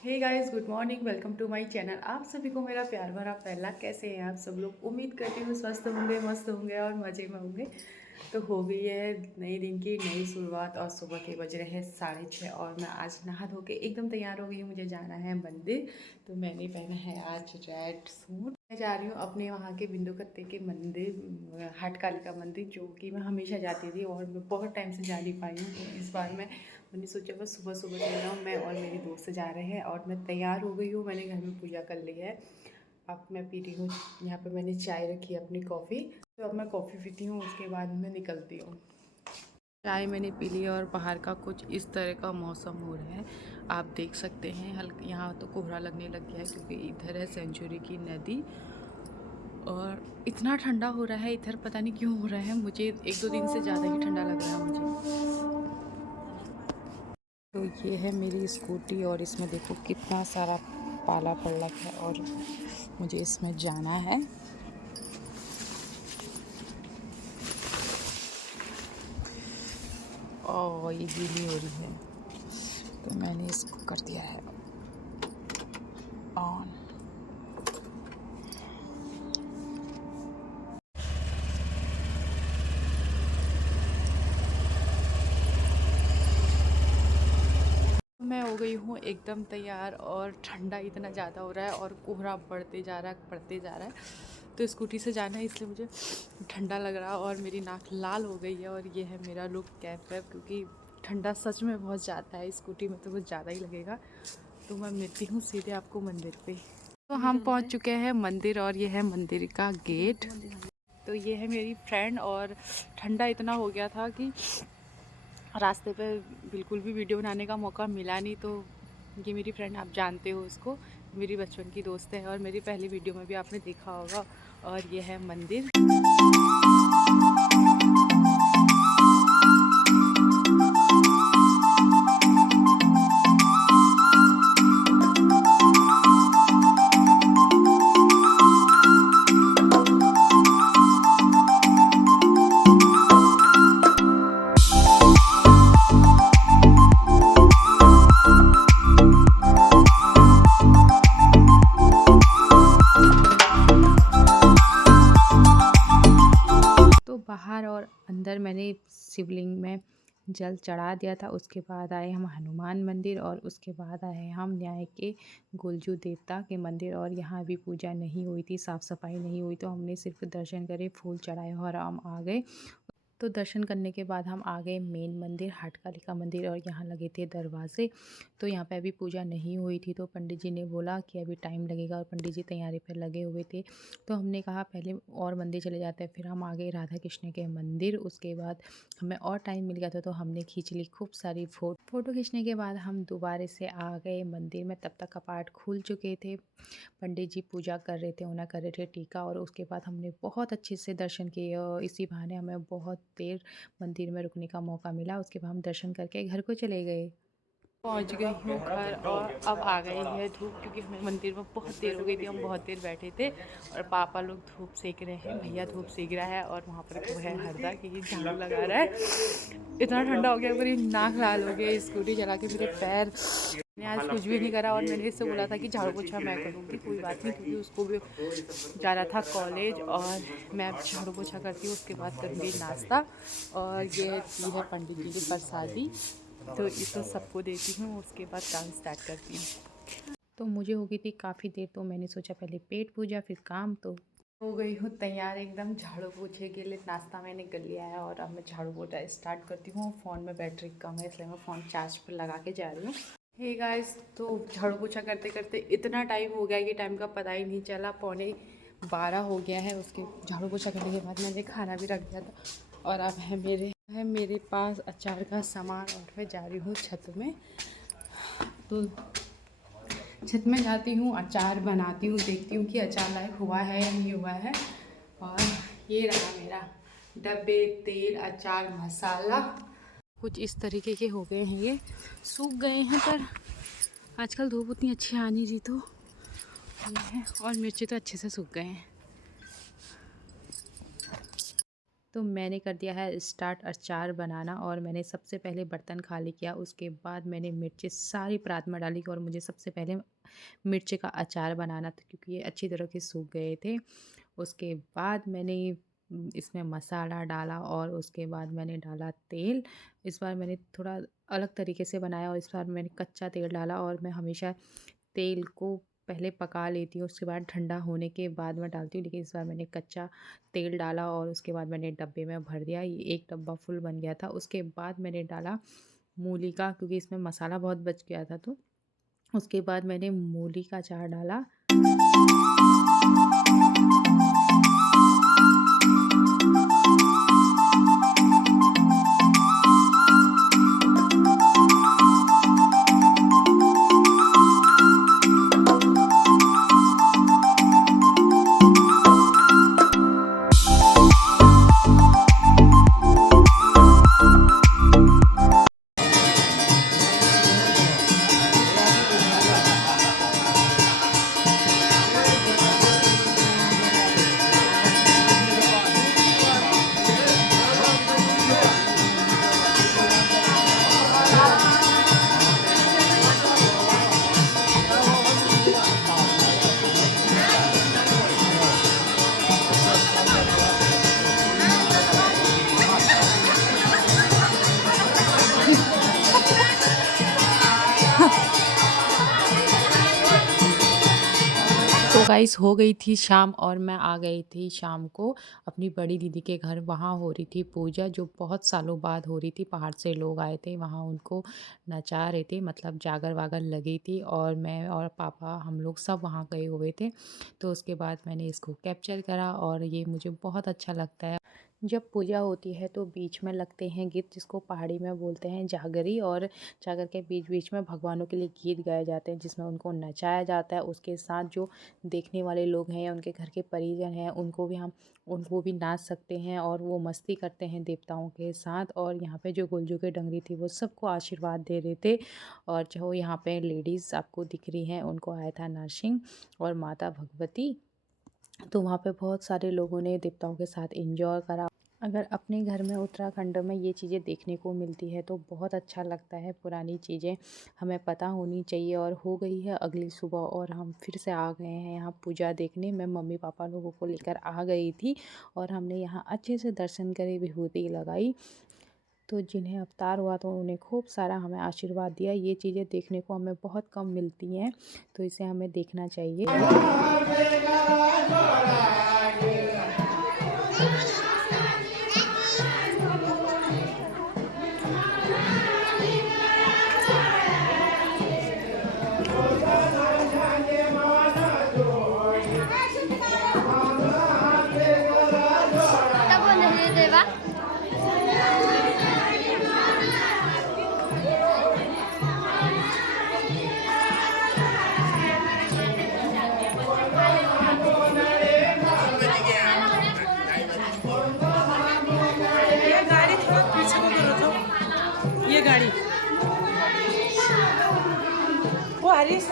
Hey guys, good morning. Welcome to my channel. आप सभी को मेरा प्यार भरा पहला। कैसे हैं आप सब लोग? उम्मीद करती हूँ स्वस्थ होंगे, मस्त होंगे और मज़े में होंगे। तो हो गई है नई दिन की नई शुरुआत और सुबह के बज रहे हैं 6:30 और मैं आज नहा धो के एकदम तैयार हो गई हूँ। मुझे जाना है मंदिर, तो मैंने पहना है आज रेड सूट। मैं जा रही हूँ अपने वहाँ के बिंदु कत्ते के मंदिर, हाट कालिका मंदिर, जो कि मैं हमेशा जाती थी और मैं बहुत टाइम से जा नहीं पाई हूँ। तो इस बार मैंने सोचा बस सुबह सुबह चल रहा हूँ। मैं और मेरी दोस्त जा रहे हैं और मैं तैयार हो गई हूँ। मैंने घर में पूजा कर ली है। अब मैं पी रही हूँ, यहाँ पे मैंने चाय रखी है अपनी कॉफ़ी। तो अब मैं कॉफ़ी पीती हूँ, उसके बाद मैं निकलती हूँ। चाय मैंने पी ली है और बाहर का कुछ इस तरह का मौसम हो रहा है। आप देख सकते हैं हल्का, यहाँ तो कोहरा लगने लग गया है क्योंकि इधर है सेंचुरी की नदी और इतना ठंडा हो रहा है इधर। पता नहीं क्यों हो रहा है, मुझे 1-2 दिन से ज़्यादा ही ठंडा लग रहा है मुझे। तो ये है मेरी स्कूटी और इसमें देखो कितना सारा पाला पड़ रखा है और मुझे इसमें जाना है। और ये गीली हो रही है, तो मैंने इसको कर दिया है ऑन। मैं हो गई हूँ एकदम तैयार और ठंडा इतना ज़्यादा हो रहा है और कोहरा बढ़ते जा रहा है, बढ़ते जा रहा है। तो स्कूटी से जाना है इसलिए मुझे ठंडा लग रहा है और मेरी नाक लाल हो गई है। और ये है मेरा लुक कैप वैप, क्योंकि ठंडा सच में बहुत ज़्यादा है, स्कूटी में तो कुछ ज़्यादा ही लगेगा। तो मैं मिलती हूँ सीधे आपको मंदिर पे। तो हम पहुँच चुके हैं मंदिर और ये है मंदिर का गेट। तो ये है मेरी फ्रेंड और ठंडा इतना हो गया था कि रास्ते पे बिल्कुल भी वीडियो बनाने का मौका मिला नहीं। तो ये मेरी फ्रेंड, आप जानते हो उसको, मेरी बचपन की दोस्त है और मेरी पहली वीडियो में भी आपने देखा होगा। और ये है मंदिर। तो बाहर और अंदर मैंने शिवलिंग में जल चढ़ा दिया था। उसके बाद आए हम हनुमान मंदिर और उसके बाद आए हम न्याय के गोलजू देवता के मंदिर। और यहाँ भी पूजा नहीं हुई थी, साफ़ सफाई नहीं हुई, तो हमने सिर्फ दर्शन करे, फूल चढ़ाए और हम आ गए। तो दर्शन करने के बाद हम आ गए मेन मंदिर, हाट कालिका मंदिर, और यहाँ लगे थे दरवाजे। तो यहाँ पे अभी पूजा नहीं हुई थी, तो पंडित जी ने बोला कि अभी टाइम लगेगा और पंडित जी तैयारी पर लगे हुए थे। तो हमने कहा पहले और मंदिर चले जाते हैं। फिर हम आ गए राधा कृष्ण के मंदिर। उसके बाद हमें और टाइम मिल गया था, तो हमने खींच ली खूब सारी फ़ोटो खींचने के बाद हम दोबारा से आ गए मंदिर में। तब तक कपाट खुल चुके थे, पंडित जी पूजा कर रहे थे, उन्हें कर रहे थे टीका। और उसके बाद हमने बहुत अच्छे से दर्शन किए और इसी बहाने हमें बहुत देर मंदिर में रुकने का मौका मिला। उसके बाद हम दर्शन करके घर को चले गए। पहुंच गई हूँ घर और अब आ गई है धूप, क्योंकि हमें मंदिर में बहुत देर हो गई थी, हम बहुत देर बैठे थे। और पापा लोग धूप सेक रहे हैं, भैया धूप सेक रहा है और वहाँ पर वो है हरदा कि ये झाड़ू लगा रहा है। इतना ठंडा हो गया, मेरी नाक लाल हो गई स्कूटी चला के, मेरे पैर। मैंने आज कुछ भी नहीं करा और मैंने इससे बोला था कि झाड़ू पोछा मैं करूँगी, कोई बात नहीं, क्योंकि उसको भी जाना था कॉलेज और मैं अब झाड़ू पोछा करती हूँ, उसके बाद करूँगी नाश्ता। और ये दी है पंडित जी की प्रसादी, तो ये तो सबको देती हूँ, उसके बाद काम स्टार्ट करती हूँ। तो मुझे हो गई थी काफ़ी देर, तो मैंने सोचा पहले पेट पूजा फिर काम। तो हो गई हूँ तैयार एकदम झाड़ू पोछे के लिए। नाश्ता मैंने कर लिया है और अब मैं झाड़ू पोछा स्टार्ट करती हूँ। फ़ोन में बैटरी कम है इसलिए मैं फ़ोन चार्ज पर लगा के जा रही हूँ। हे गाइस, तो झाड़ू पोछा करते करते इतना टाइम हो गया कि टाइम का पता ही नहीं चला। 11:15 हो गया है। उसके झाड़ू पोछा करने के बाद मैंने खाना भी रख दिया था और अब है मेरे पास अचार का सामान और मैं जा रही हूँ छत में। तो छत में जाती हूँ, अचार बनाती हूँ, देखती हूँ कि अचार लायक हुआ है या नहीं हुआ है। और ये रहा मेरा डब्बे, तेल, अचार मसाला। कुछ इस तरीके के हो गए हैं, ये सूख गए हैं, पर आजकल धूप उतनी अच्छी आ नहीं रही, तो ये है। और मिर्ची तो अच्छे से सूख गए हैं। तो मैंने कर दिया है स्टार्ट अचार बनाना और मैंने सबसे पहले बर्तन खाली किया। उसके बाद मैंने मिर्ची सारी परात में डाली और मुझे सबसे पहले मिर्ची का अचार बनाना था क्योंकि ये अच्छी तरह के सूख गए थे। उसके बाद मैंने इसमें मसाला डाला और उसके बाद मैंने डाला तेल। इस बार मैंने थोड़ा अलग तरीके से बनाया और इस बार मैंने कच्चा तेल डाला और मैं हमेशा तेल को पहले पका लेती हूँ, उसके बाद ठंडा होने के बाद मैं डालती हूँ, लेकिन इस बार मैंने कच्चा तेल डाला और उसके बाद मैंने डब्बे में भर दिया। ये एक डब्बा फुल बन गया था। उसके बाद मैंने डाला मूली का, क्योंकि इसमें मसाला बहुत बच गया था, तो उसके बाद मैंने मूली का अचार डाला। तो गाइस हो गई थी शाम और मैं आ गई थी शाम को अपनी बड़ी दीदी के घर। वहाँ हो रही थी पूजा, जो बहुत सालों बाद हो रही थी। पहाड़ से लोग आए थे, वहाँ उनको नचा रहे थे, मतलब जागर वागर लगी थी और मैं और पापा हम लोग सब वहाँ गए हुए थे। तो उसके बाद मैंने इसको कैप्चर करा और ये मुझे बहुत अच्छा लगता है। जब पूजा होती है तो बीच में लगते हैं गीत, जिसको पहाड़ी में बोलते हैं जागरी, और जागर के बीच बीच में भगवानों के लिए गीत गाए जाते हैं जिसमें उनको नचाया जाता है। उसके साथ जो देखने वाले लोग हैं, उनके घर के परिजन हैं, उनको भी नाच सकते हैं और वो मस्ती करते हैं देवताओं के साथ। और यहाँ पे जो गुलजू के डंगरी थी वो सबको आशीर्वाद दे रहे थे। और जो यहाँ पे लेडीज़ आपको दिख रही हैं, उनको आया था नरसिंह और माता भगवती। तो वहाँ पे बहुत सारे लोगों ने देवताओं के साथ एंजॉय करा। अगर अपने घर में उत्तराखंड में ये चीज़ें देखने को मिलती है तो बहुत अच्छा लगता है। पुरानी चीज़ें हमें पता होनी चाहिए। और हो गई है अगली सुबह और हम फिर से आ गए हैं यहाँ पूजा देखने। मैं मम्मी पापा लोगों को लेकर आ गई थी और हमने यहाँ अच्छे से दर्शन करे, विभूति लगाई। तो जिन्हें अवतार हुआ तो उन्हें खूब सारा हमें आशीर्वाद दिया। ये चीज़ें देखने को हमें बहुत कम मिलती हैं, तो इसे हमें देखना चाहिए। ये गाड़ी वो हरीश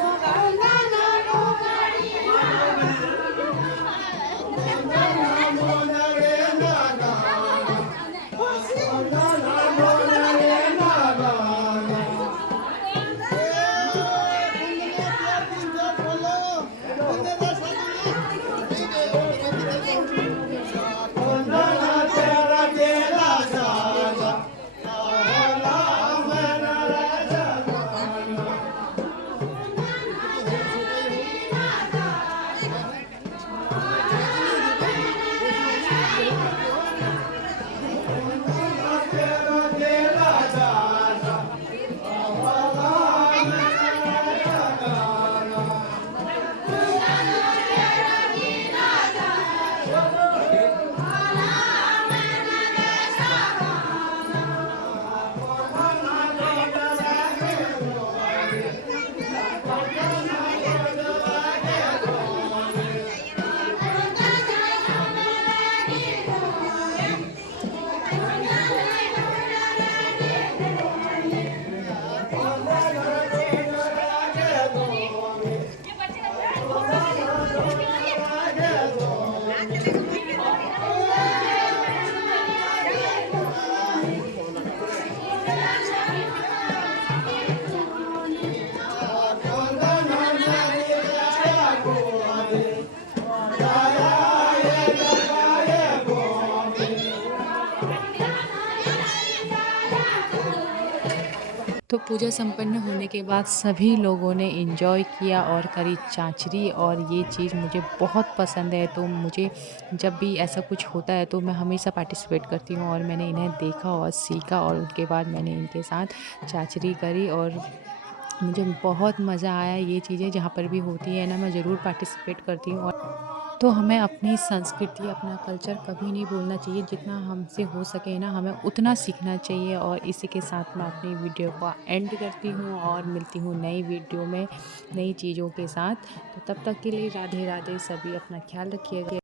तो पूजा संपन्न होने के बाद सभी लोगों ने एंजॉय किया और करी चाँचरी, और ये चीज़ मुझे बहुत पसंद है। तो मुझे जब भी ऐसा कुछ होता है तो मैं हमेशा पार्टिसिपेट करती हूँ, और मैंने इन्हें देखा और सीखा, और उनके बाद मैंने इनके साथ चाँचरी करी, और मुझे बहुत मज़ा आया। ये चीज़ें जहाँ पर भी होती है ना, मैं ज़रूर पार्टिसिपेट करती हूँ। और तो हमें अपनी संस्कृति, अपना कल्चर कभी नहीं भूलना चाहिए। जितना हमसे हो सके ना, हमें उतना सीखना चाहिए। और इसी के साथ मैं अपनी वीडियो को एंड करती हूँ, और मिलती हूँ नई वीडियो में नई चीज़ों के साथ। तो तब तक के लिए राधे राधे। सभी अपना ख्याल रखिएगा।